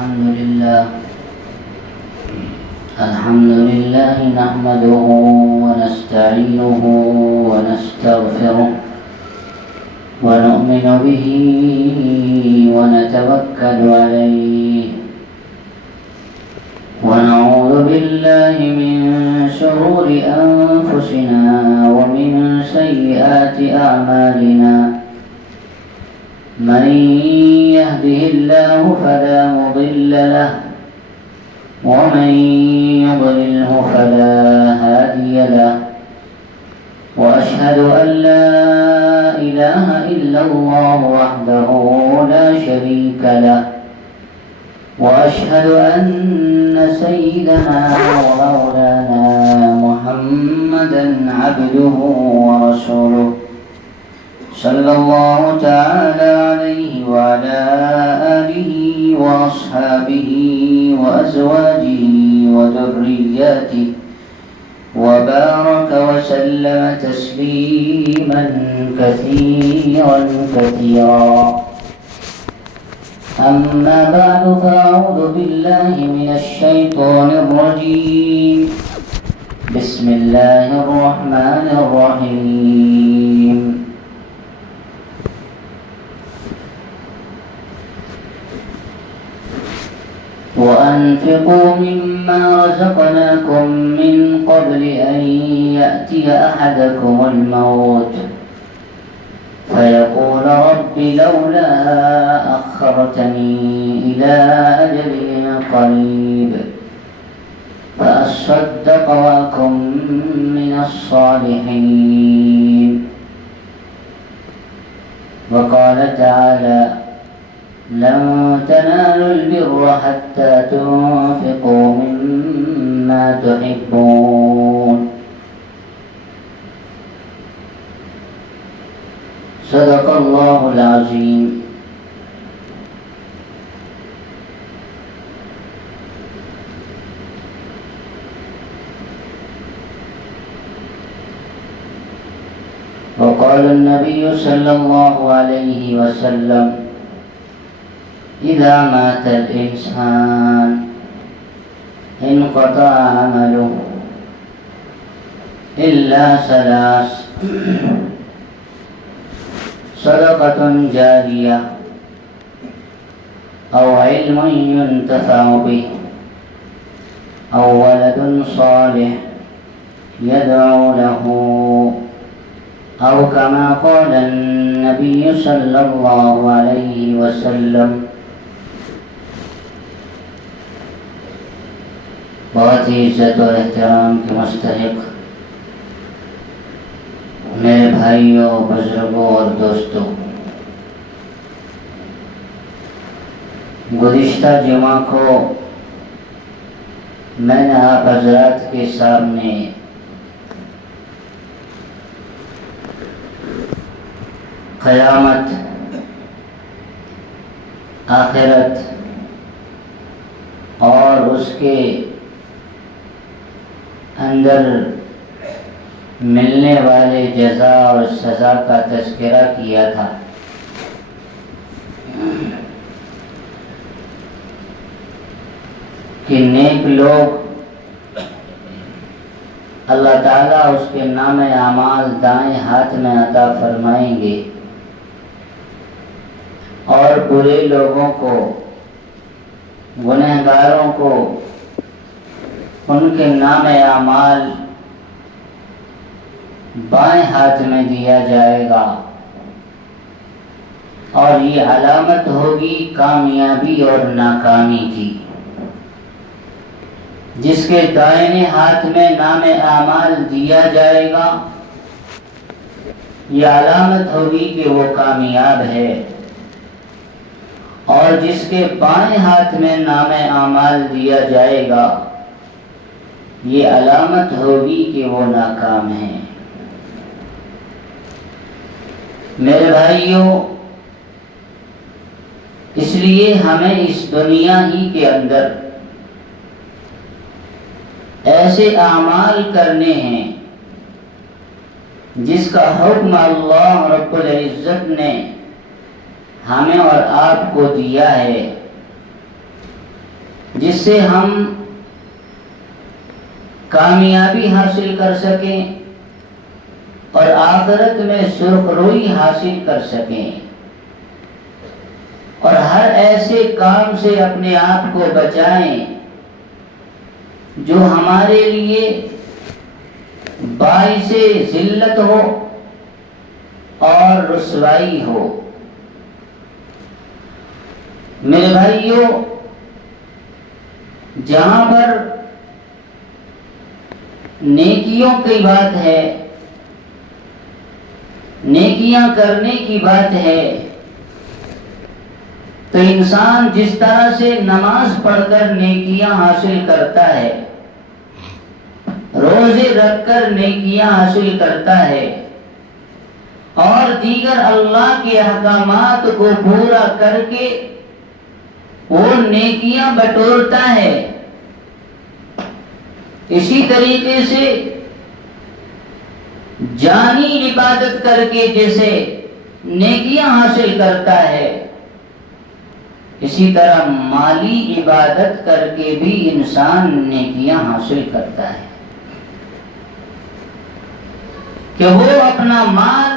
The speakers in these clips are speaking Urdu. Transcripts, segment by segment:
الحمد لله نحمده ونستعينه ونستغفره ونؤمن به ونتوكل عليه ونعوذ بالله من شرور أنفسنا ومن سيئات أعمالنا من يهده الله فلا مضل له ومن يضلله فلا هادي له وأشهد أن لا إله إلا الله وحده لا شريك له وأشهد أن سيدنا ومولانا محمدا عبده ورسوله صلى الله تعالى عليه وعلى آله وأصحابه وأزواجه وذرياته وبارك وسلم تسليما كثيرا كثيرا. أما بعد فأعوذ بالله من الشيطان الرجيم. بسم الله الرحمن الرحيم. وأنفقوا مما رزقناكم من قبل أن يأتي أحدكم الموت فيقول رب لولا أخرتني إلى أجل قريب فأصدق وأكن من الصالحين. وقال تعالى لن تنالوا البر حتى تنفقوا مما تحبون. صدق الله العظيم. وقال النبي صلى الله عليه وسلم إذا مات الإنسان انقطع عمله إلا ثلاث: صدقة جارية أو علم ينتفع به أو ولد صالح يدعو له أو كما قال النبي صلى الله عليه وسلم. بہت ہی عزت اور احترام کے مستحق میرے بھائیوں، بزرگوں اور دوستوں، گزشتہ جمعہ کو میں نے آپ حضرات کے سامنے قیامت، آخرت اور اس کے اندر ملنے والے جزا اور سزا کا تذکرہ کیا تھا. کہ نیک لوگ اللہ تعالیٰ اس کے نام اعمال دائیں ہاتھ میں عطا فرمائیں گے اور برے لوگوں کو، گنہگاروں کو ان کے نام اعمال بائیں ہاتھ میں دیا جائے گا، اور یہ علامت ہوگی کامیابی اور ناکامی کی. جس کے دائیں ہاتھ میں نام اعمال دیا جائے گا یہ علامت ہوگی کہ وہ کامیاب ہے، اور جس کے بائیں ہاتھ میں نام اعمال دیا جائے گا یہ علامت ہوگی کہ وہ ناکام ہے. میرے بھائیوں، اس لیے ہمیں اس دنیا ہی کے اندر ایسے اعمال کرنے ہیں جس کا حکم اللہ رب العزت نے ہمیں اور آپ کو دیا ہے جس سے ہم کامیابی حاصل کر سکیں اور آخرت میں سرخ روئی حاصل کر سکیں، اور ہر ایسے کام سے اپنے آپ کو بچائیں جو ہمارے لیے باعث ذلت ہو اور رسوائی ہو۔ میرے بھائیوں، جہاں پر نیکیوں کی بات ہے، نیکیاں کرنے کی بات ہے، تو انسان جس طرح سے نماز پڑھ کر نیکیاں حاصل کرتا ہے، روزے رکھ کر نیکیاں حاصل کرتا ہے، اور دیگر اللہ کے احکامات کو پورا کر کے وہ نیکیاں بٹورتا ہے، اسی طریقے سے جانی عبادت کر کے جیسے نیکیاں حاصل کرتا ہے، اسی طرح مالی عبادت کر کے بھی انسان نیکیاں حاصل کرتا ہے کہ وہ اپنا مال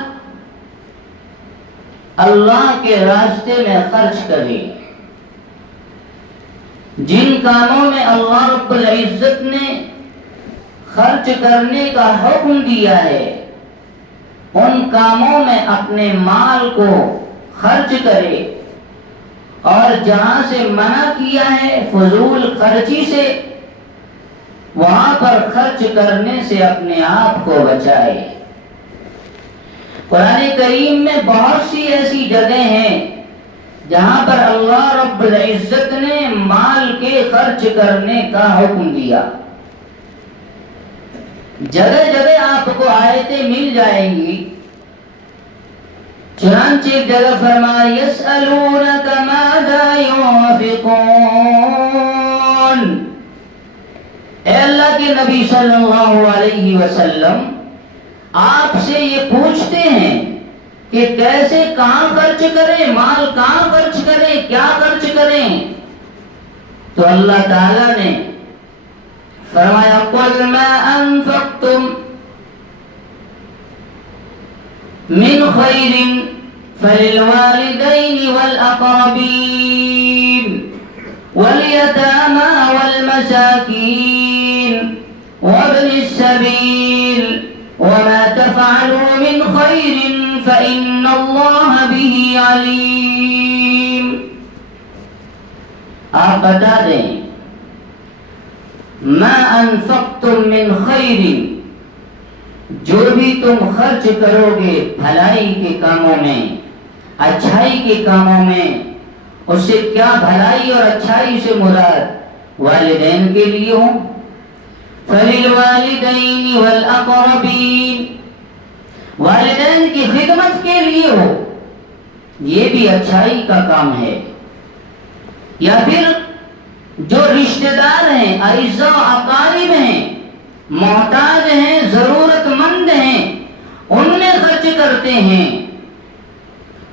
اللہ کے راستے میں خرچ کرے۔ جن کاموں میں اللہ رب العزت نے خرچ کرنے کا حکم دیا ہے، ان کاموں میں اپنے مال کو خرچ کرے، اور جہاں سے منع کیا ہے فضول خرچی سے، وہاں پر خرچ کرنے سے اپنے آپ کو بچائے۔ قرآن کریم میں بہت سی ایسی جگہیں ہیں جہاں پر اللہ رب العزت نے مال کے خرچ کرنے کا حکم دیا۔ جگہ جگہ آپ کو آیتیں مل جائیں گی، چنانچہ ایک جگہ فرمایا یسألونک ماذا ينفقون، اے اللہ کے نبی صلی اللہ علیہ وسلم آپ سے یہ پوچھتے ہیں کہ کیسے، کہاں خرچ کریں، مال کہاں خرچ کریں، کیا خرچ کریں؟ تو اللہ تعالیٰ نے فرمایا قُلْ مَا أَنفَقْتُمْ مِنْ خَيْرٍ فَلِلْوَالِدَيْنِ وَالْأَقْرَبِينَ وَالْيَتَامَى وَالْمَسَاكِينِ وَابْنِ السَّبِيلِ وَمَا تَفْعَلُوا مِنْ خَيْرٍ فَإِنَّ اللَّهَ بِهِ عَلِيمٌ۔ آپ بتا دیں مَا أَنفَقْتُم مِّنْ خَيْرٍ، جو بھی تم خرچ کرو گے بھلائی کے کاموں میں، اچھائی کے کاموں میں، اس سے کیا بھلائی اور اچھائی سے مراد والدین کے لیے ہوں، فَلِلْوَالِدَيْنِ وَالْأَقْرَبِينَ، والدین کی خدمت کے لیے ہو، یہ بھی اچھائی کا کام ہے، یا پھر جو رشتہ دار ہیں، اعزاء و اقارب ہیں، محتاج ہیں، ضرورت مند ہیں، ان میں خرچ کرتے ہیں،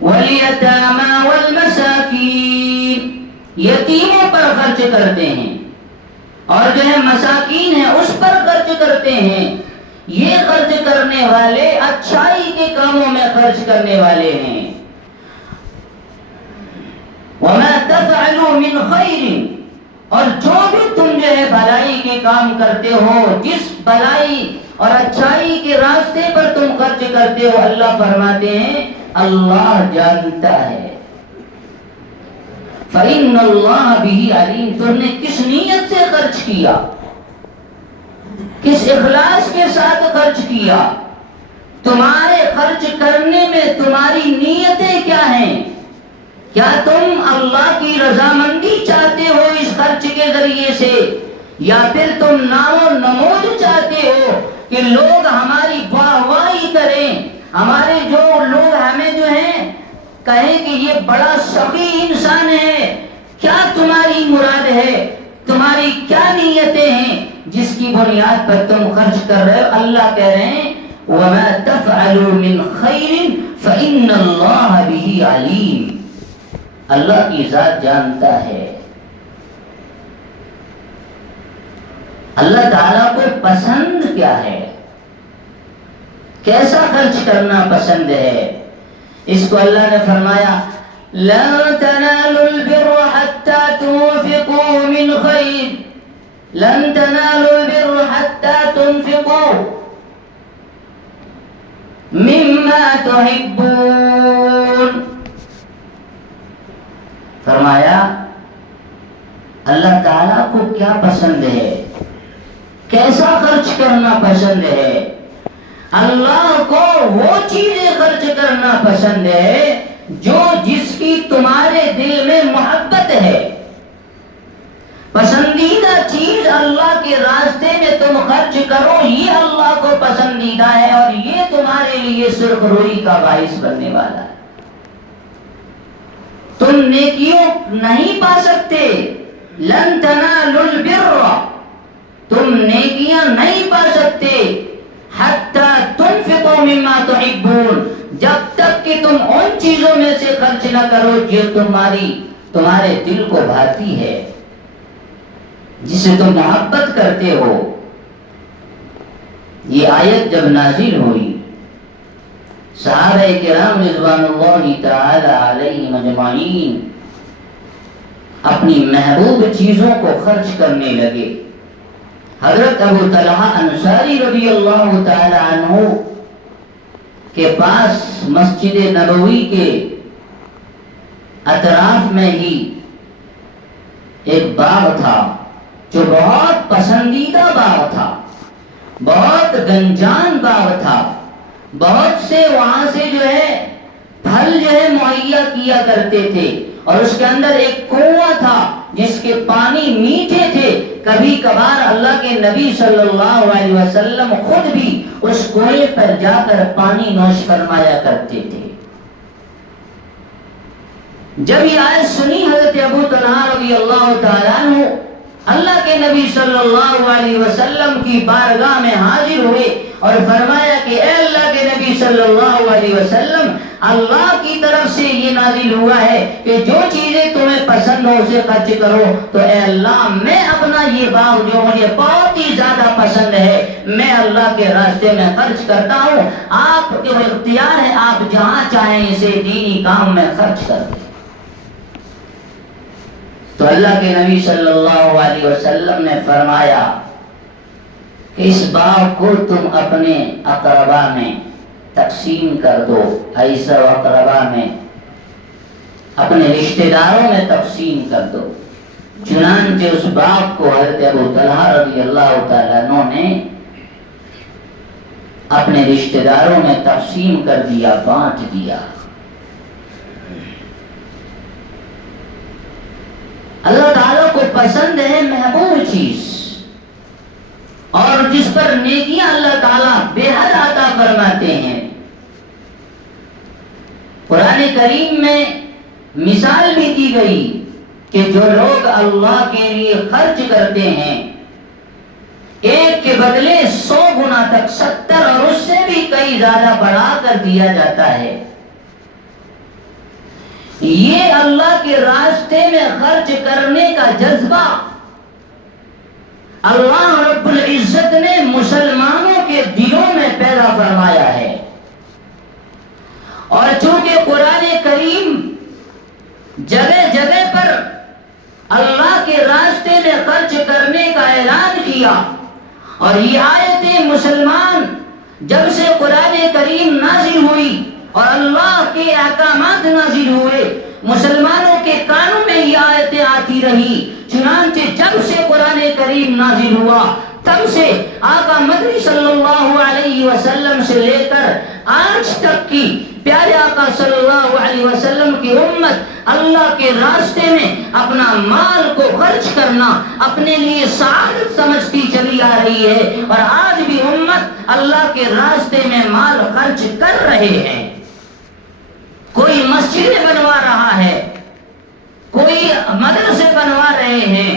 وَالْيَتَامَى وَالْمَسَاكِينَ، یتیموں پر خرچ کرتے ہیں، اور جو ہے مساکین ہیں اس پر خرچ کرتے ہیں۔ یہ خرچ کرنے والے اچھائی کے کاموں میں خرچ کرنے والے ہیں۔ وَمَا تَفْعَلُوا مِنْ خَيْرٍ، اور جو بھی تم جو ہے بھلائی کے کام کرتے ہو، جس بھلائی اور اچھائی کے راستے پر تم خرچ کرتے ہو، اللہ فرماتے ہیں اللہ جانتا ہے۔ فَإِنَّ اللَّهَ بِهِ عَلِيمٌ، تم نے کس نیت سے خرچ کیا، کس اخلاص کے ساتھ خرچ کیا، تمہارے خرچ کرنے میں تمہاری نیتیں کیا ہیں؟ کیا تم اللہ کی رضامندی چاہتے ہو اس خرچ کے ذریعے سے، یا پھر تم نام و نمود چاہتے ہو کہ لوگ ہماری واہواہی کریں، ہمارے جو لوگ ہمیں جو ہیں کہیں کہ یہ بڑا سخی انسان ہے؟ کیا تمہاری مراد ہے، تمہاری کیا نیتیں ہیں جس کی بنیاد پر تم خرچ کر رہے ہو؟ اللہ کہہ رہے ہیں وَمَا تَفْعَلُوا مِنْ خَيْرٍ فَإِنَّ اللَّهَ بِهِ عَلِيمٌ، اللہ کی ذات جانتا ہے۔ اللہ تعالیٰ کو پسند کیا ہے، کیسا خرچ کرنا پسند ہے؟ اس کو اللہ نے فرمایا لن تنالوا البر حتى تنفقوا من خير لن تنالوا البر حتى تنفقوا مما تحبون۔ فرمایا اللہ تعالیٰ کو کیا پسند ہے، کیسا خرچ کرنا پسند ہے؟ اللہ کو وہ چیزیں خرچ کرنا پسند ہے جو جس کی تمہارے دل میں محبت ہے۔ پسندیدہ چیز اللہ کے راستے میں تم خرچ کرو، یہ اللہ کو پسندیدہ ہے اور یہ تمہارے لیے سرخ روئی کا باعث بننے والا ہے۔ تم نیکیوں نہیں پا سکتے، لن تنالوا البر، تم نیکیاں نہیں پا سکتے حتی تنفقوا مما تحبون، جب تک کہ تم ان چیزوں میں سے خرچ نہ کرو جو تمہارے دل کو بھاتی ہے، جسے تم محبت کرتے ہو۔ یہ آیت جب نازل ہوئی، صحابہ کرام رضوان اللہ تعالی علیہم اجمعین اپنی محبوب چیزوں کو خرچ کرنے لگے۔ حضرت ابو طلحہ انصاری رضی اللہ تعالی عنہ کے پاس مسجد نبوی کے اطراف میں ہی ایک باغ تھا جو بہت پسندیدہ باغ تھا، بہت گنجان باغ تھا، بہت سے وہاں سے جو ہے پھل جو ہے مہیا کیا کرتے تھے، اور اس کے اندر ایک کنواں تھا جس کے پانی میٹھے تھے۔ کبھی کبھار اللہ کے نبی صلی اللہ علیہ وسلم خود بھی اس کنویں پر جا کر پانی نوش فرمایا کرتے تھے۔ جب یہ آیت سنی حضرت ابو طلحہ رضی اللہ تعالیٰ عنہ اللہ کے نبی صلی اللہ علیہ وسلم کی بارگاہ میں حاضر ہوئے اور فرمایا کہ اے اللہ کے نبی صلی اللہ علیہ وسلم، اللہ کی طرف سے یہ نازل ہوا ہے کہ جو چیزیں تمہیں پسند ہو اسے خرچ کرو، تو اے اللہ میں اپنا یہ باغ جو مجھے بہت ہی زیادہ پسند ہے میں اللہ کے راستے میں خرچ کرتا ہوں، آپ کے اختیار ہے، آپ جہاں چاہیں اسے دینی کام میں خرچ کر دیں۔ تو اللہ کے نبی صلی اللہ علیہ وسلم نے فرمایا کہ اس باغ کو تم اپنے اقربا میں تقسیم کر دو، ایسا اقربا میں اپنے رشتہ داروں میں تقسیم کر دو۔ چنانچہ اس باغ کو حضرت ابو طلحہ رضی اللہ تعالیٰ عنہ نے اپنے رشتہ داروں میں تقسیم کر دیا، بانٹ دیا۔ اللہ تعالیٰ کو پسند ہے محبوب چیز، اور جس پر نیکیاں اللہ تعالیٰ بے حد عطا فرماتے ہیں۔ قرآن کریم میں مثال بھی دی گئی کہ جو لوگ اللہ کے لیے خرچ کرتے ہیں، ایک کے بدلے 100 گنا تک 70 اور اس سے بھی کئی زیادہ بڑھا کر دیا جاتا ہے۔ یہ اللہ کے راستے میں خرچ کرنے کا جذبہ اللہ رب العزت نے مسلمانوں کے دلوں میں پیدا فرمایا ہے، اور چونکہ قرآن کریم جگہ جگہ پر اللہ کے راستے میں خرچ کرنے کا اعلان کیا، اور یہ آیتیں مسلمان جب سے قرآن کریم نازل ہوئی اور اللہ کے احکامات نازل ہوئے، مسلمانوں کے کانوں میں یہ آیتیں آتی رہی۔ چنانچہ جب سے قرآن کریم نازل ہوا تب سے آقا مدنی صلی اللہ علیہ وسلم سے لے کر آج تک کی پیارے آقا صلی اللہ علیہ وسلم کی امت اللہ کے راستے میں اپنا مال کو خرچ کرنا اپنے لیے سعادت سمجھتی چلی آ رہی ہے، اور آج بھی امت اللہ کے راستے میں مال خرچ کر رہے ہیں۔ کوئی مسجدیں بنوا رہا ہے، کوئی مدرسے بنوا رہے ہیں،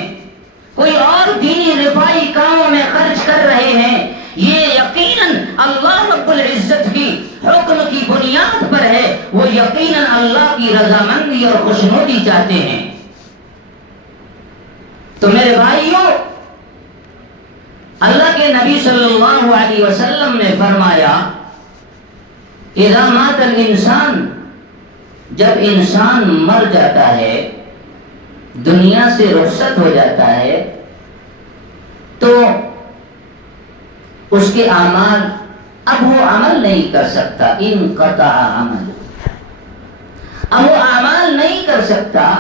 کوئی اور دینی رفائی کاموں میں خرچ کر رہے ہیں۔ یہ یقیناً اللہ رب العزت کی حکم کی بنیاد پر ہے، وہ یقیناً اللہ کی رضامندی اور خوشنودی چاہتے ہیں۔ تو میرے بھائیوں، اللہ کے نبی صلی اللہ علیہ وسلم نے فرمایا اذا مات الانسان، جب انسان مر جاتا ہے، دنیا سے رخصت ہو جاتا ہے، تو اس کے اعمال، اب وہ عمل نہیں کر سکتا، انقطع عمل، اب وہ اعمال نہیں کر سکتا.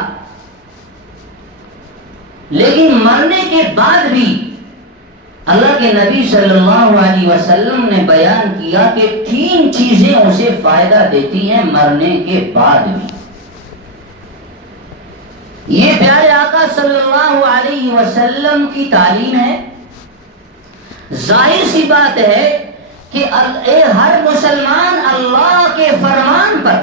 لیکن مرنے کے بعد بھی اللہ کے نبی صلی اللہ علیہ وسلم نے بیان کیا کہ 3 چیزیں اسے فائدہ دیتی ہیں مرنے کے بعد بھی. یہ پیارے آقا صلی اللہ علیہ وسلم کی تعلیم ہے. ظاہر سی بات ہے کہ ہر مسلمان اللہ کے فرمان پر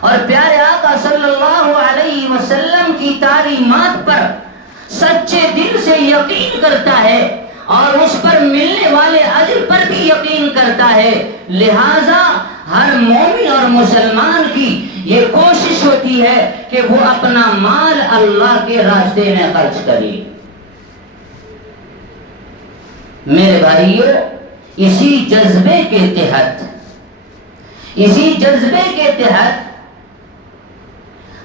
اور پیارے آقا صلی اللہ علیہ وسلم کی تعلیمات پر سچے دل سے یقین کرتا ہے اور اس پر ملنے والے اجر پر بھی یقین کرتا ہے. لہذا ہر مومن اور مسلمان کی یہ کوشش ہوتی ہے کہ وہ اپنا مال اللہ کے راستے میں خرچ کرے. میرے بھائیو، اسی جذبے کے تحت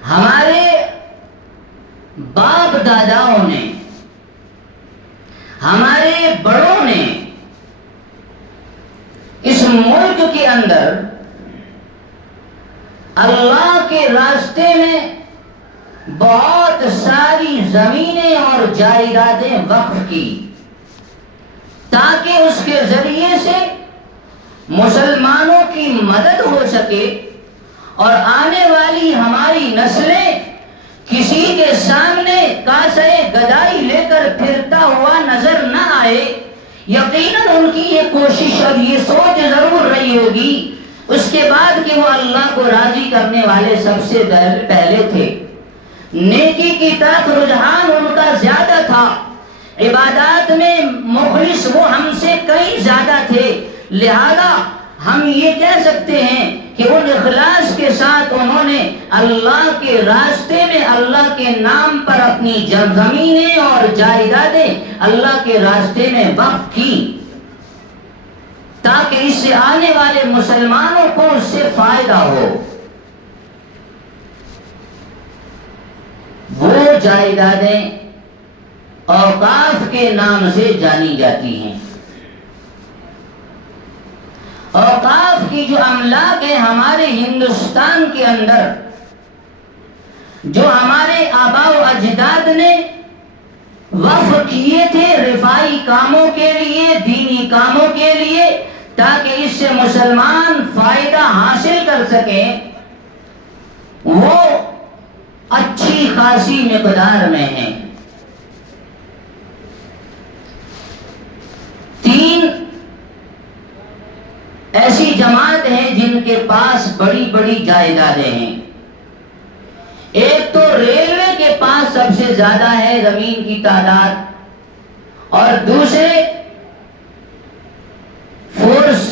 ہمارے باپ داداؤں نے، ہمارے بڑوں نے اس ملک کے اندر اللہ کے راستے میں بہت ساری زمینیں اور جائیدادیں وقف کی تاکہ اس کے ذریعے سے مسلمانوں کی مدد ہو سکے اور آنے والی ہماری نسلیں کسی کے سامنے کاسے گدائی لے کر پھرتا ہوا نظر نہ آئے. یقیناً ان کی یہ کوشش اور یہ سوچ ضرور رہی ہوگی اس کے بعد کہ وہ اللہ کو راضی کرنے والے سب سے پہلے تھے. نیکی کی طرف رجحان ان کا زیادہ تھا، عبادات میں مخلص وہ ہم سے کئی زیادہ تھے. لہذا ہم یہ کہہ سکتے ہیں کہ ان اخلاص کے ساتھ انہوں نے اللہ کے راستے میں اللہ کے نام پر اپنی زمینیں اور جائیدادیں اللہ کے راستے میں وقف کی تاکہ اس سے آنے والے مسلمانوں کو اس سے فائدہ ہو. وہ جائیدادیں اوقاف کے نام سے جانی جاتی ہیں. اوقاف کی جو املاک ہے ہمارے ہندوستان کے اندر، جو ہمارے آباء و اجداد نے وقف کیے تھے رفاعی کاموں کے لیے، دینی کاموں کے لیے، تاکہ اس سے مسلمان فائدہ حاصل کر سکیں، وہ اچھی خاصی مقدار میں ہیں. 3 ایسی جماعت ہیں جن کے پاس بڑی بڑی جائیدادیں ہیں. ایک تو ریلوے کے پاس سب سے زیادہ ہے زمین کی تعداد، اور دوسرے فورس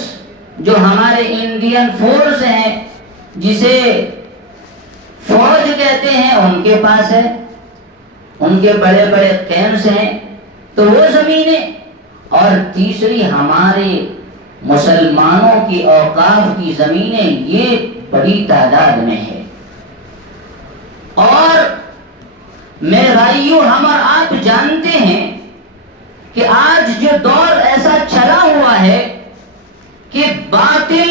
جو ہمارے انڈین فورس ہیں جسے فوج کہتے ہیں، ان کے پاس ہے، ان کے بڑے بڑے کیمپس ہیں تو وہ زمینیں، اور تیسری ہمارے مسلمانوں کی اوقاف کی زمینیں، یہ بڑی تعداد میں ہے. اور میرے بھائیو، ہم اور آپ جانتے ہیں کہ آج جو دور ایسا چلا ہوا ہے کہ باطل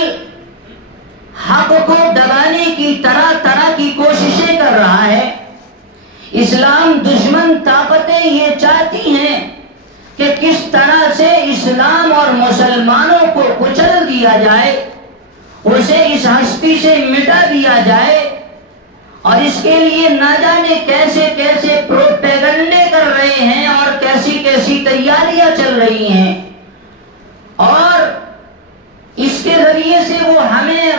حق کو دبانے کی طرح طرح کی کوششیں کر رہا ہے. اسلام دشمن طاقتیں یہ چاہتی ہیں کہ کس طرح سے اسلام اور مسلمانوں کو کچل دیا جائے، اسے اس ہستی سے مٹا دیا جائے، اور اس کے لیے نہ جانے کیسے کیسے پروپیگنڈے کر رہے ہیں اور کیسی کیسی تیاریاں چل رہی ہیں، اور اس کے ذریعے سے وہ ہمیں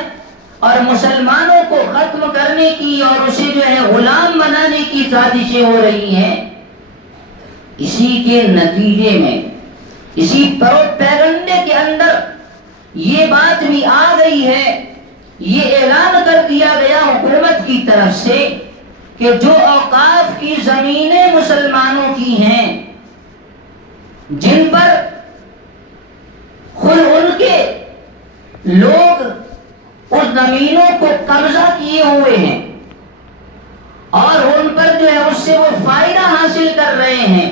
اور مسلمانوں کو ختم کرنے کی اور اسے جو ہے غلام بنانے کی سازشیں ہو رہی ہیں. اسی کے نتیجے میں، اسی پروپیگنڈے کے اندر یہ بات بھی آ گئی ہے، یہ اعلان کر دیا گیا حکومت کی طرف سے کہ جو اوقاف کی زمینیں مسلمانوں کی ہیں، جن پر لوگ اس زمینوں کو قبضہ کیے ہوئے ہیں اور ان پر جو ہے اس سے وہ فائدہ حاصل کر رہے ہیں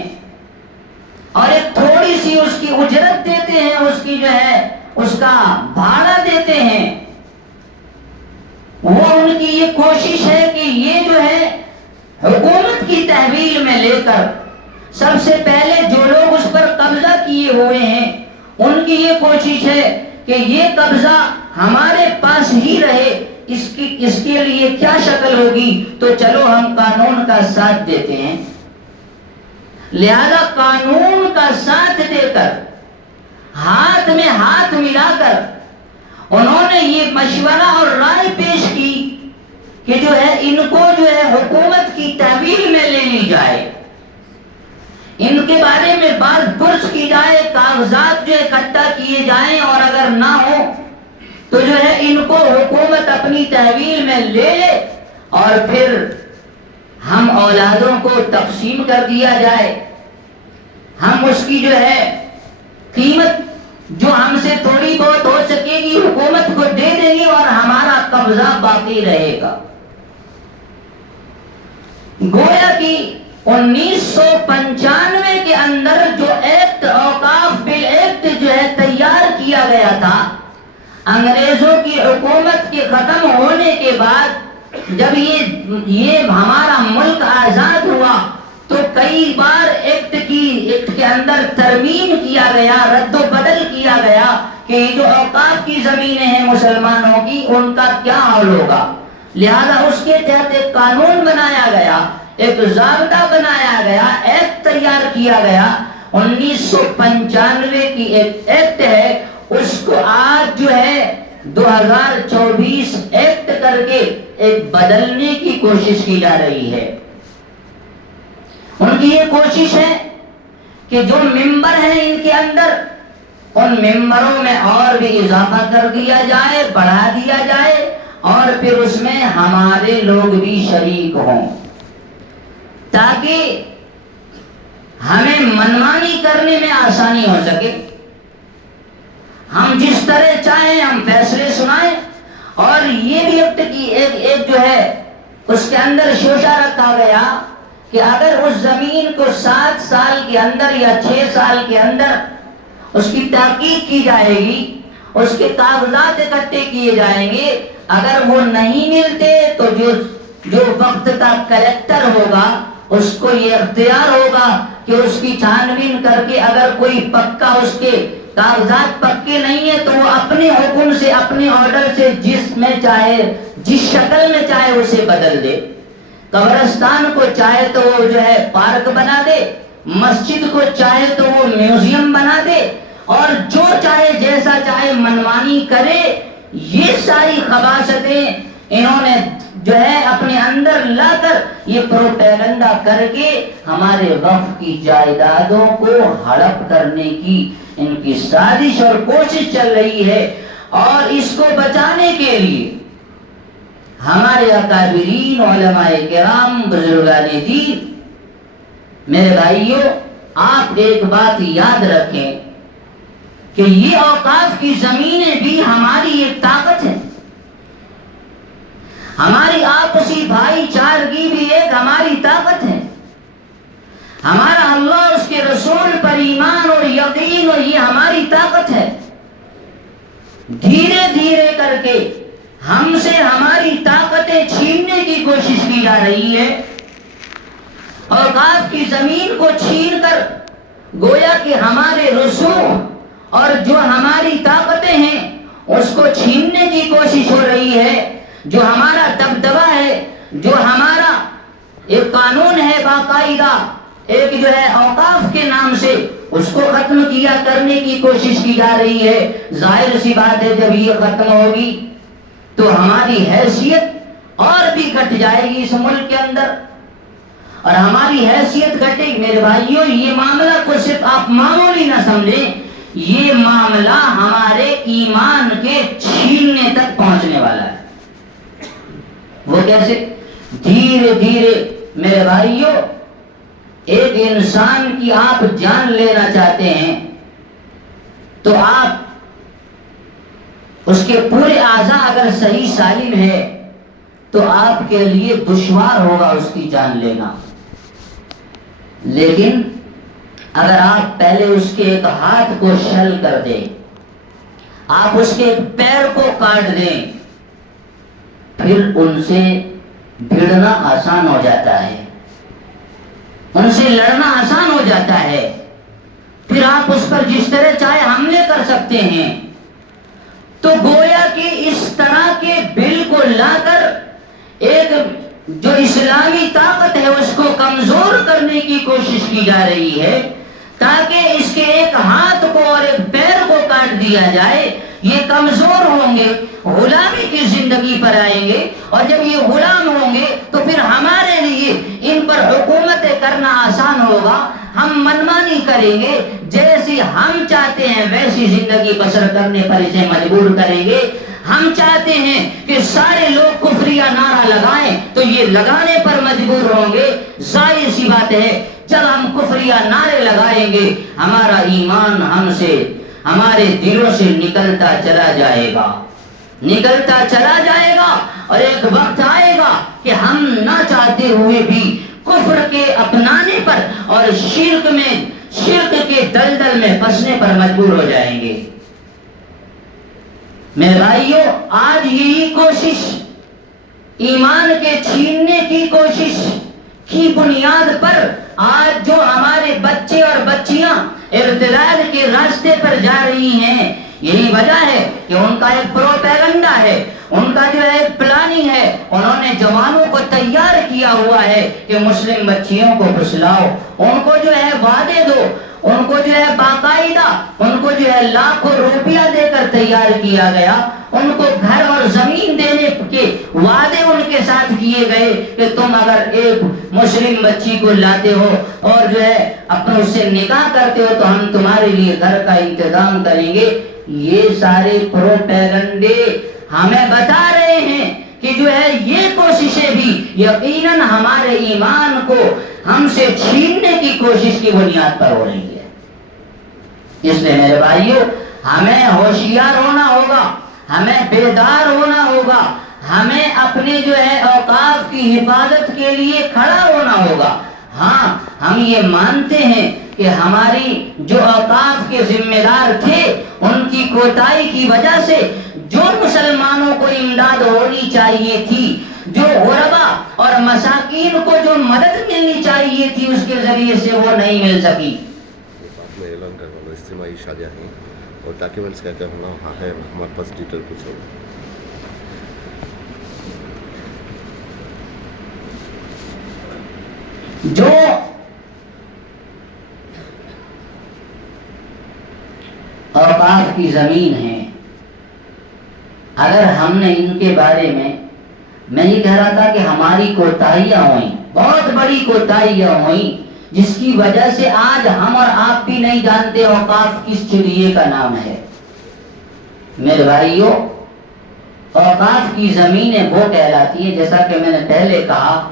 اور ایک تھوڑی سی اس کی اجرت دیتے ہیں، اس کی جو ہے اس کا بھاڑا دیتے ہیں۔ وہ ان کی یہ کوشش ہے کہ یہ جو ہے حکومت کی تحویل میں لے کر سب سے پہلے جو لوگ اس پر قبضہ کیے ہوئے ہیں ان کی یہ کوشش ہے کہ یہ قبضہ ہمارے پاس ہی رہے۔ اس کے لیے کیا شکل ہوگی؟ تو چلو ہم قانون کا ساتھ دیتے ہیں۔ لہذا قانون کا ساتھ دے کر، ہاتھ میں ہاتھ ملا کر انہوں نے یہ مشورہ اور رائے پیش کی کہ جو ہے ان کو جو ہے حکومت کی تحویل میں لے لی جائے، ان کے بارے میں بات پرس کی جائے، کاغذات جو اکٹھا کیے جائیں اور اگر نہ ہو تو جو ہے ان کو حکومت اپنی تحویل میں لے لے اور پھر ہم اولادوں کو تقسیم کر دیا جائے۔ ہم اس کی جو ہے قیمت جو ہم سے تھوڑی بہت ہو سکے گی حکومت کو دے دیں گے اور ہمارا قبضہ باقی رہے گا۔ گویا کہ 1995 کے اندر جو ایکٹ اوقاف بل ایکٹ جو ہے تیار کیا گیا تھا، انگریزوں کی حکومت کے ختم ہونے کے بعد جب یہ ہمارا ملک آزاد ہوا تو کئی بار ایکٹ کے اندر ترمیم کیا گیا، رد و بدل کیا گیا کہ یہ جو اوقاف کی زمینیں ہیں مسلمانوں کی ان کا کیا حال ہوگا۔ لہذا اس کے تحت ایک قانون بنایا گیا، ایک ضابطہ بنایا گیا، ایکٹ تیار کیا گیا۔ 1995 کی ایک ایکٹ ہے، اس کو آج جو ہے 2024 ایکٹ کر کے ایک بدلنے کی کوشش کی جا رہی ہے۔ ان کی یہ کوشش ہے کہ جو ممبر ہیں ان کے اندر، ان ممبروں میں اور بھی اضافہ کر دیا جائے، بڑھا دیا جائے اور پھر اس میں ہمارے لوگ بھی شریک ہوں، تاکہ ہمیں منمانی کرنے میں آسانی ہو سکے۔ ہم جس طرح چاہیں ہم فیصلے سنائیں، اور یہ بھی ایکٹ کی ایک جو ہے اس کے اندر شوشہ رکھا گیا کہ اگر اس زمین کو 7 سال کے اندر یا 6 سال کے اندر اس کی تحقیق کی جائے گی، اس کے کاغذات اکٹھے کیے جائیں گے، اگر وہ نہیں ملتے تو جو وقت کا کلیکٹر ہوگا اس کو یہ اختیار ہوگا کہ اس کی چھان بین کر کے اگر کوئی پکا اس کے کاغذات پکے نہیں ہیں تو وہ اپنے حکم سے، اپنے آرڈر سے جس میں چاہے، جس شکل میں چاہے اسے بدل دے۔ قبرستان کو چاہے تو وہ جو ہے پارک بنا دے، مسجد کو چاہے تو وہ میوزیم بنا دے، اور جو چاہے جیسا چاہے منمانی کرے۔ یہ ساری خباثتیں انہوں نے جو ہے اپنے اندر لا کر یہ پروپیگنڈا کر کے ہمارے وقف کی جائیدادوں کو ہڑپ کرنے کی ان کی سازش اور کوشش چل رہی ہے۔ اور اس کو بچانے کے لیے ہمارے اکابرین علماء کرام بزرگان دین، میرے بھائیوں آپ ایک بات یاد رکھیں کہ یہ اوقاف کی زمینیں بھی ہماری ایک طاقت ہے، ہماری آپسی بھائی چارگی بھی ایک ہماری طاقت ہے، ہمارا اللہ اس کے رسول پر ایمان اور یقین اور یہ ہماری طاقت ہے۔ دھیرے دھیرے کر کے ہم سے ہماری طاقتیں چھیننے کی کوشش کی جا رہی ہے، اوقاف کی زمین کو چھین کر گویا کہ ہمارے رسوخ اور جو ہماری طاقتیں ہیں اس کو چھیننے کی کوشش ہو رہی ہے۔ جو ہمارا دبدبہ ہے، جو ہمارا ایک قانون ہے باقاعدہ ایک جو ہے اوقاف کے نام سے، اس کو ختم کیا کرنے کی کوشش کی جا رہی ہے۔ ظاہر سی بات ہے جب یہ ختم ہوگی تو ہماری حیثیت اور بھی گھٹ جائے گی اس ملک کے اندر، اور ہماری حیثیت گھٹے گی۔ میرے بھائیوں یہ معاملہ کو صرف آپ معمولی نہ سمجھیں، یہ معاملہ ہمارے ایمان کے چھیننے تک پہنچنے والا ہے۔ وہ کیسے؟ دھیرے دھیرے میرے بھائیوں، ایک انسان کی آپ جان لینا چاہتے ہیں تو آپ اس کے پورے اعضاء اگر صحیح سالم ہے تو آپ کے لیے دشوار ہوگا اس کی جان لینا. لیکن اگر آپ پہلے اس کے ایک ہاتھ کو شل کر دیں، آپ اس کے ایک پیر کو کاٹ دیں، پھر ان سے بھیڑنا آسان ہو جاتا ہے، ان سے لڑنا آسان ہو جاتا ہے. پھر آپ اس پر جس طرح چاہے حملے کر سکتے ہیں. تو گویا کہ اس طرح کے بل کو لا کر ایک جو اسلامی طاقت ہے اس کو کمزور کرنے کی کوشش کی جا رہی ہے، تاکہ اس کے ایک ہاتھ کو اور ایک پیر کو کاٹ دیا جائے. یہ کمزور ہوں گے، غلامی کی زندگی پر آئیں گے، اور جب یہ غلام ہوں گے تو پھر ہمارے لیے ان پر حکومت کرنا آسان ہوگا. ہم منمانی کریں گے، جیسی ہم چاہتے ہیں ویسی زندگی بسر کرنے پر اسے مجبور کریں گے. ہم چاہتے ہیں کہ سارے لوگ کفریہ نعرہ لگائیں تو یہ لگانے پر مجبور ہوں گے. ظاہر سی بات ہے جب ہم کفریہ نعرے لگائیں گے ہمارا ایمان ہم سے، ہمارے دلوں سے نکلتا چلا جائے گا، نکلتا چلا جائے گا. اور ایک وقت آئے گا کہ ہم نہ چاہتے ہوئے بھی کفر کے اپنانے پر اور شرک کے دلدل میں پھنسنے پر مجبور ہو جائیں گے. میرے بھائیوں، آج یہی کوشش، ایمان کے چھیننے کی کوشش کی بنیاد پر آج جو ہمارے بچے اور بچیاں ارتداد کے راستے پر جا رہی ہیں، یہی وجہ ہے کہ ان کا ایک پروپیگنڈا ہے، ان کا جو ہے ایک پلاننگ ہے. انہوں نے جوانوں کو تیار کیا ہوا ہے کہ مسلم بچیوں کو پھسلاؤ، ان کو جو ہے وعدے دو، ان کو جو ہے باقاعدہ ان کو جو ہے لاکھوں روپیہ دے کر تیار کیا گیا. ان کو گھر اور زمین دینے کے وعدے ان کے ساتھ کیے گئے کہ تم اگر ایک مسلم بچی کو لاتے ہو اور جو ہے اپنے اس سے نکاح کرتے ہو تو ہم تمہارے لیے گھر کا انتظام کریں گے. یہ سارے پروپیگنڈے ہمیں بتا رہے ہیں کہ جو ہے یہ کوششیں بھی یقیناً ہمارے ایمان کو ہم سے چھیننے کی کوشش کی بنیاد پر ہو رہی ہے. اس لیے میرے بھائیوں، ہمیں ہوشیار ہونا ہوگا، ہمیں بیدار ہونا ہوگا، ہمیں اپنے جو ہے اوقاف کی حفاظت کے لیے کھڑا ہونا ہوگا. ہاں، ہم یہ مانتے ہیں کہ ہماری جو اوقاف کے ذمہ دار تھے ان کی کوتاہی کی وجہ سے جو مسلمانوں کو امداد ہونی چاہیے تھی، جو غربا اور مساکین کو جو مدد ملنی چاہیے تھی اس کے ذریعے سے وہ نہیں مل سکی. میں اعلان کر رہا ہوں اجتماعی شادیاں ہیں اور ڈاکیومنٹس کیا کیا ہونا وہاں ہے، ہمارے پاس ڈیٹیل کچھ ہوگا. جو اوقاف کی زمین ہے، اگر ہم نے ان کے بارے میں یہ کہہ رہا تھا کہ ہماری کوتاہیاں ہوئیں، بہت بڑی کوتاہیاں ہوئیں، جس کی وجہ سے آج ہم اور آپ بھی نہیں جانتے اوقاف کس چلیے کا نام ہے. میرے بھائیوں، اوقاف کی زمینیں وہ کہلاتی ہیں، جیسا کہ میں نے پہلے کہا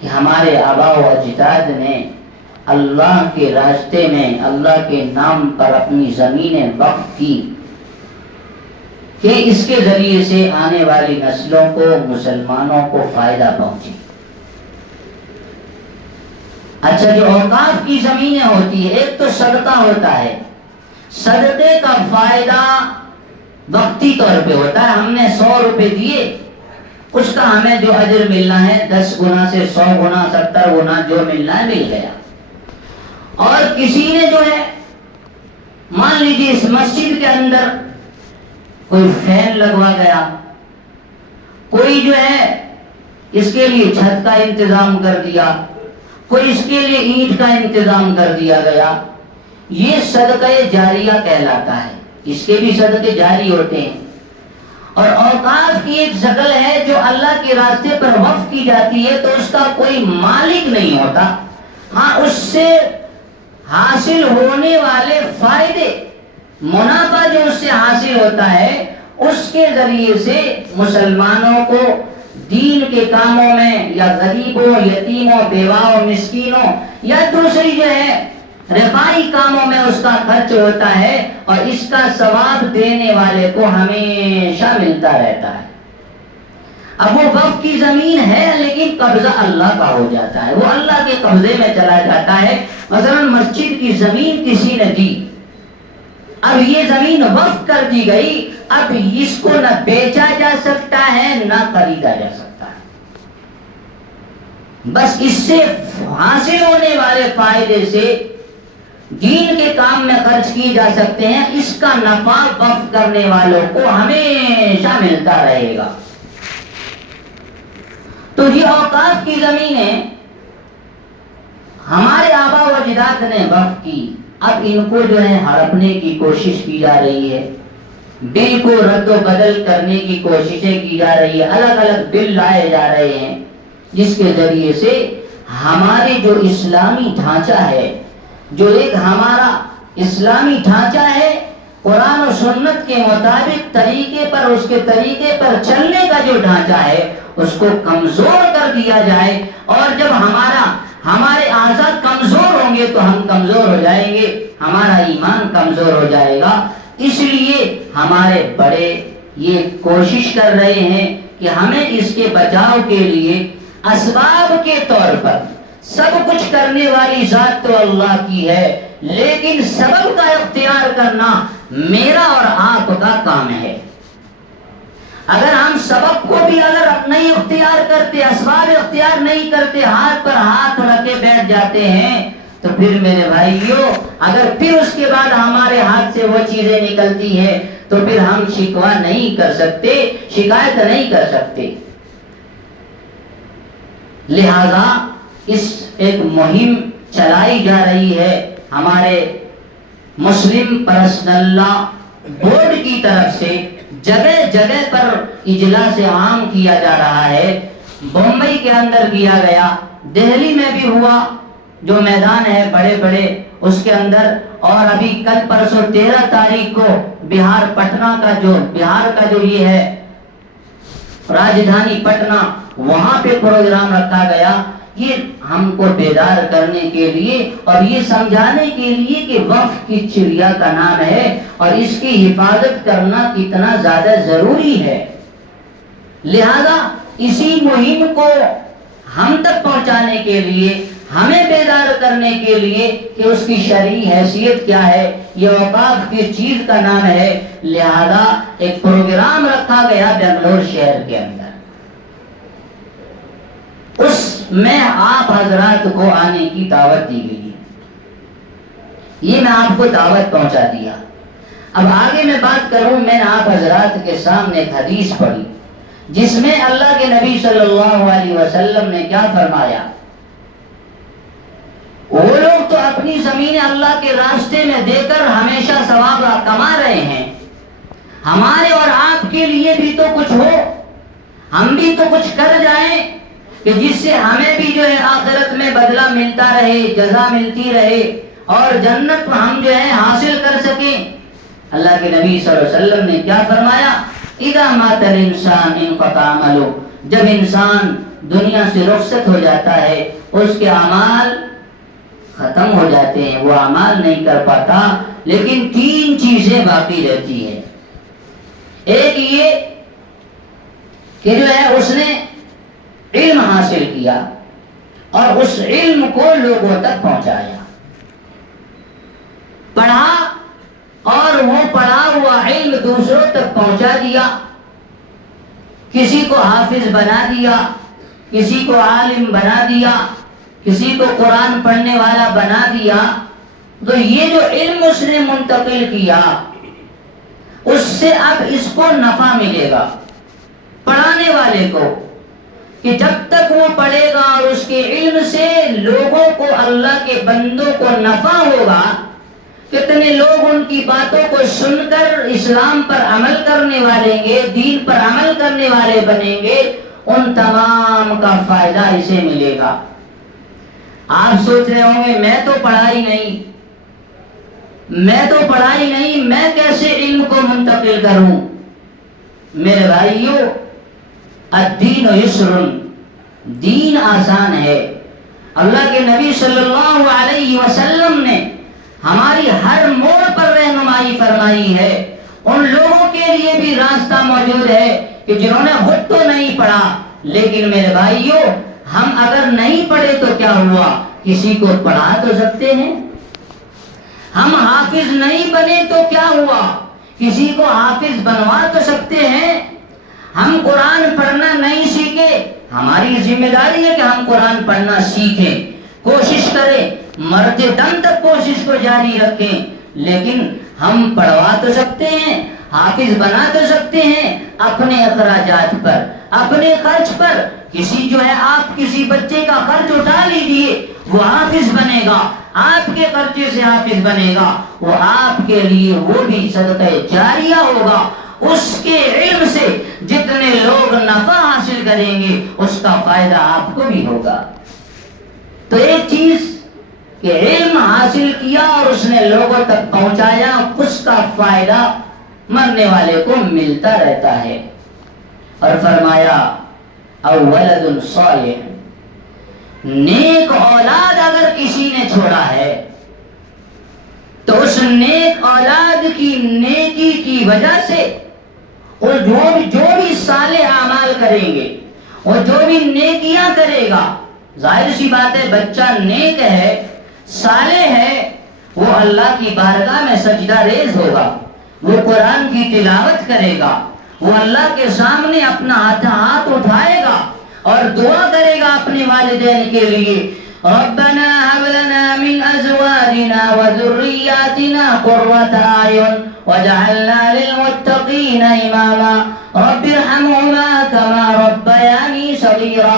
کہ ہمارے آباء و اجداد نے اللہ کے راستے میں اللہ کے نام پر اپنی زمینیں وقف کی کہ اس کے ذریعے سے آنے والی نسلوں کو، مسلمانوں کو فائدہ پہنچے. اچھا، جو اوقاف کی زمینیں ہوتی ہے، ایک تو صدقہ ہوتا ہے، صدقے کا فائدہ وقتی طور پہ ہوتا ہے. ہم نے 100 روپے دیے، اس کا ہمیں جو اجر ملنا ہے 10 گنا سے 100 گنا 70 گنا جو ملنا ہے مل گیا. اور کسی نے جو ہے مان لیجیے اس مسجد کے اندر کوئی فین لگوا گیا، کوئی جو ہے اس کے لیے چھت کا انتظام کر دیا، کوئی اس کے لیے اینٹ کا انتظام کر دیا گیا، یہ صدقہ جاریہ کہلاتا ہے. اس کے بھی صدقے جاری ہوتے ہیں. اور اوقاف کی ایک شکل ہے جو اللہ کے راستے پر وقف کی جاتی ہے تو اس کا کوئی مالک نہیں ہوتا. ہاں، اس سے حاصل ہونے والے فائدے، منافع جو اس سے حاصل ہوتا ہے، اس کے ذریعے سے مسلمانوں کو دین کے کاموں میں یا غریبوں، یتیموں، بیواؤں، مسکینوں یا دوسری جو ہے رفائی کاموں میں اس کا خرچ ہوتا ہے اور اس کا ثواب دینے والے کو ہمیشہ ملتا رہتا ہے۔ اب وہ وقف کی زمین ہے لیکن قبضہ اللہ کا ہو جاتا ہے، وہ اللہ کے قبضے میں چلا جاتا ہے۔ مثلا مسجد کی زمین کسی نے دی، اب یہ زمین وقف کر دی گئی، اب اس کو نہ بیچا جا سکتا ہے نہ خریدا جا سکتا ہے، بس اس سے حاصل ہونے والے فائدے سے دین کے کام میں خرچ کیے جا سکتے ہیں، اس کا نفع وقف کرنے والوں کو ہمیشہ ملتا رہے گا۔ تو یہ اوقاف کی زمینیں ہمارے آبا و اجداد نے وقف کی، اب ان کو جو ہے ہڑپنے کی کوشش کی جا رہی ہے، بل کو رد و بدل کرنے کی کوششیں کی جا رہی ہے، الگ الگ بل لائے جا رہے ہیں جس کے ذریعے سے ہمارے جو اسلامی ڈھانچہ ہے، جو ایک ہمارا اسلامی ڈھانچہ ہے، قرآن و سنت کے مطابق طریقے پر، اس کے طریقے پر چلنے کا جو ڈھانچہ ہے اس کو کمزور کر دیا جائے، اور جب ہمارے اعضاء کمزور ہوں گے تو ہم کمزور ہو جائیں گے، ہمارا ایمان کمزور ہو جائے گا۔ اس لیے ہمارے بڑے یہ کوشش کر رہے ہیں کہ ہمیں اس کے بچاؤ کے لیے اسباب کے طور پر، سب کچھ کرنے والی ذات تو اللہ کی ہے، لیکن سبب کا اختیار کرنا میرا اور آپ کا کام ہے۔ اگر ہم سبب کو بھی اگر نہیں اختیار کرتے، اسباب اختیار نہیں کرتے، ہاتھ پر ہاتھ رکھے بیٹھ جاتے ہیں، تو پھر میرے بھائیوں اگر پھر اس کے بعد ہمارے ہاتھ سے وہ چیزیں نکلتی ہیں تو پھر ہم شکوہ نہیں کر سکتے، شکایت نہیں کر سکتے۔ لہذا اس ایک مہم چلائی جا رہی ہے ہمارے مسلم پرسنل لا بورڈ کی طرف سے، جگہ جگہ پر اجلاس عام کیا جا رہا ہے۔ بمبئی کے اندر کیا گیا، دہلی میں بھی ہوا، جو میدان ہے بڑے بڑے اس کے اندر، اور ابھی کل پرسوں 13 تاریخ کو بہار کا جو یہ ہے راجدھانی پٹنہ، وہاں پہ پروگرام رکھا گیا، یہ ہم کو بیدار کرنے کے لیے اور یہ سمجھانے کے لیے کہ وقف کی چڑیا کا نام ہے اور اس کی حفاظت کرنا کتنا زیادہ ضروری ہے۔ لہذا اسی مہم کو ہم تک پہنچانے کے لیے، ہمیں بیدار کرنے کے لیے کہ اس کی شرعی حیثیت کیا ہے، یہ اوقاف کی چیز کا نام ہے، لہذا ایک پروگرام رکھا گیا بنگلور شہر کے اندر، اس میں آپ حضرات کو آنے کی دعوت دی گئی، یہ میں آپ کو دعوت پہنچا دیا۔ اب آگے میں بات کروں، میں نے آپ حضرات کے سامنے ایک حدیث پڑھی جس میں اللہ کے نبی صلی اللہ علیہ وسلم نے کیا فرمایا، وہ لوگ تو اپنی زمینیں اللہ کے راستے میں دے کر ہمیشہ ثواب کما رہے ہیں، ہمارے اور آپ کے لیے بھی تو کچھ ہو، ہم بھی تو کچھ کر جائیں کہ جس سے ہمیں بھی جو ہے آخرت میں بدلہ ملتا رہے، جزا ملتی رہے اور جنت ہم جو ہے حاصل کر سکیں۔ اللہ کے نبی صلی اللہ علیہ وسلم نے کیا فرمایا، اذا مات الانسان انقطع عمله، جب انسان دنیا سے رخصت ہو جاتا ہے اس کے اعمال ختم ہو جاتے ہیں، وہ اعمال نہیں کر پاتا، لیکن 3 چیزیں باقی رہتی ہیں۔ ایک یہ کہ جو ہے اس نے علم حاصل کیا اور اس علم کو لوگوں تک پہنچایا، پڑھا اور وہ پڑھا ہوا علم دوسروں تک پہنچا دیا، کسی کو حافظ بنا دیا، کسی کو عالم بنا دیا، کسی کو قرآن پڑھنے والا بنا دیا۔ تو یہ جو علم اس نے منتقل کیا اس سے اب اس کو نفع ملے گا، پڑھانے والے کو، کہ جب تک وہ پڑھے گا اور اس کے علم سے لوگوں کو، اللہ کے بندوں کو نفع ہوگا، کتنے لوگ ان کی باتوں کو سن کر اسلام پر عمل کرنے والے گے، دین پر عمل کرنے والے بنیں گے، ان تمام کا فائدہ اسے ملے گا۔ آپ سوچ رہے ہوں گے میں تو پڑھا ہی نہیں، میں کیسے علم کو منتقل کروں؟ میرے بھائیو، الدین یسر، دین آسان ہے۔ اللہ کے نبی صلی اللہ علیہ وسلم نے فرمائی ہے ان لوگوں کے لیے بھی راستہ موجود ہے کہ جنہوں نے خود تو نہیں پڑھا، لیکن میرے بھائیوں ہم اگر نہیں پڑھے تو کیا ہوا، کسی کو پڑھا تو سکتے ہیں۔ ہم حافظ نہیں بنے تو کیا ہوا، کسی کو حافظ بنوا تو سکتے ہیں۔ ہم قرآن پڑھنا نہیں سیکھے، ہماری ذمہ داری ہے کہ ہم قرآن پڑھنا سیکھیں، کوشش کریں، مرتے دم تک کوشش کو جاری رکھیں، لیکن ہم پڑھوا تو سکتے ہیں، حافظ بنا تو سکتے ہیں اپنے اخراجات پر، اپنے خرچ پر۔ کسی جو ہے آپ کسی بچے کا خرچ اٹھا لیجئے، وہ حافظ بنے گا، آپ کے خرچے سے حافظ بنے گا، وہ آپ کے لیے وہ بھی صدقہ جاریہ ہوگا، اس کے علم سے جتنے لوگ نفع حاصل کریں گے اس کا فائدہ آپ کو بھی ہوگا۔ تو ایک چیز کہ علم حاصل کیا اور اس نے لوگوں تک پہنچایا، اس کا فائدہ مرنے والے کو ملتا رہتا ہے۔ اور فرمایا او ولد صالح، نیک اولاد اگر کسی نے چھوڑا ہے تو اس نیک اولاد کی نیکی کی وجہ سے وہ جو بھی صالح اعمال کریں گے، وہ جو بھی نیکیاں کرے گا، ظاہر سی بات ہے بچہ نیک ہے، صالح ہے، وہ اللہ کی بارگاہ میں سجدہ ریز ہوگا، وہ قرآن کی تلاوت کرے گا، وہ اللہ کے سامنے اپنا ہاتھ اٹھائے گا اور دعا کرے گا اپنے والدین کے لیے، ربنا هب لنا من ازواجنا وذرياتنا قرة اعين واجعلنا للمتقين اماما رب ارحمهما كما ربياني صغيرا۔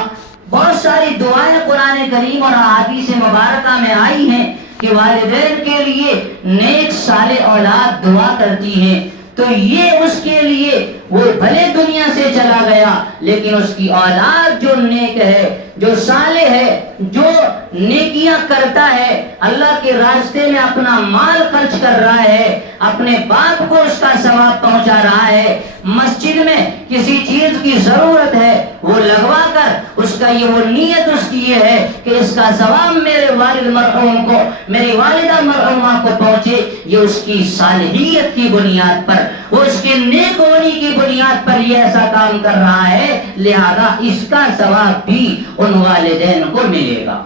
بہت ساری دعائیں قرآن کریم اور احادیث مبارکہ میں آئی ہیں کہ والدین کے لیے نیک صالح اولاد دعا کرتی ہیں، تو یہ اس کے لیے وہ بھلے دنیا سے چلا گیا لیکن اس کی اولاد جو نیک ہے، جو صالح ہے، جو نیکیاں کرتا ہے، اللہ کے راستے میں اپنا مال خرچ کر رہا ہے، اپنے باپ کو اس کا ثواب پہنچا رہا ہے، مسجد میں کسی چیز کی ضرورت ہے وہ لگوا کر اس کا وہ نیت اس کی یہ ہے کہ اس کا ثواب میرے والد مرحوم کو، میری والدہ مرحومہ کو پہنچے، یہ اس کی صالحیت کی بنیاد پر، وہ اس کے نیک ہونے کی بنیاد پر یہ ایسا کام کر رہا ہے، لہذا اس کا ثواب بھی ان والدین کو ملے گا۔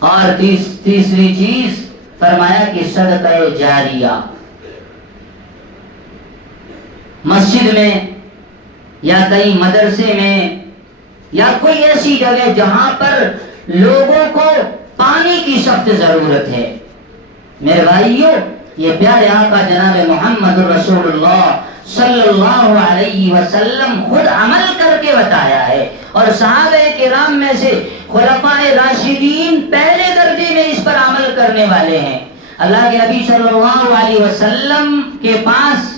اور تیسری چیز فرمایا کہ صدقہ جاریہ، مسجد میں یا کئی مدرسے میں یا کوئی ایسی جگہ جہاں پر لوگوں کو پانی کی سخت ضرورت ہے، میرے بھائیوں یہ پیارے آقا جناب محمد رسول اللہ صلی اللہ علیہ وسلم خود عمل کر کے بتایا ہے، اور صحابہ کرام میں سے خلفائے راشدین پہلے درجے میں اس پر عمل کرنے والے ہیں۔ اللہ کے نبی صلی اللہ علیہ وسلم کے پاس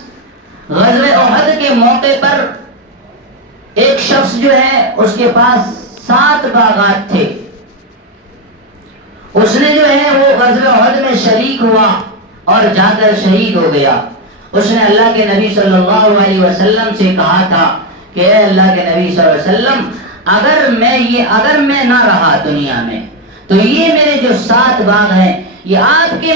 غزوہ احد کے موقع پر ایک شخص جو ہے اس کے پاس 7 باغات تھے، اس نے جو ہے وہ غزوہ احد میں شریک ہوا اور جا کر شہید ہو گیا۔ اس نے اللہ کے نبی صلی اللہ علیہ وسلم سے کہا تھا کہ اے اللہ کے نبی صلی اللہ علیہ وسلم اگر میں نہ رہا دنیا میں تو یہ میرے جو 7 باغ ہیں یہ آپ کے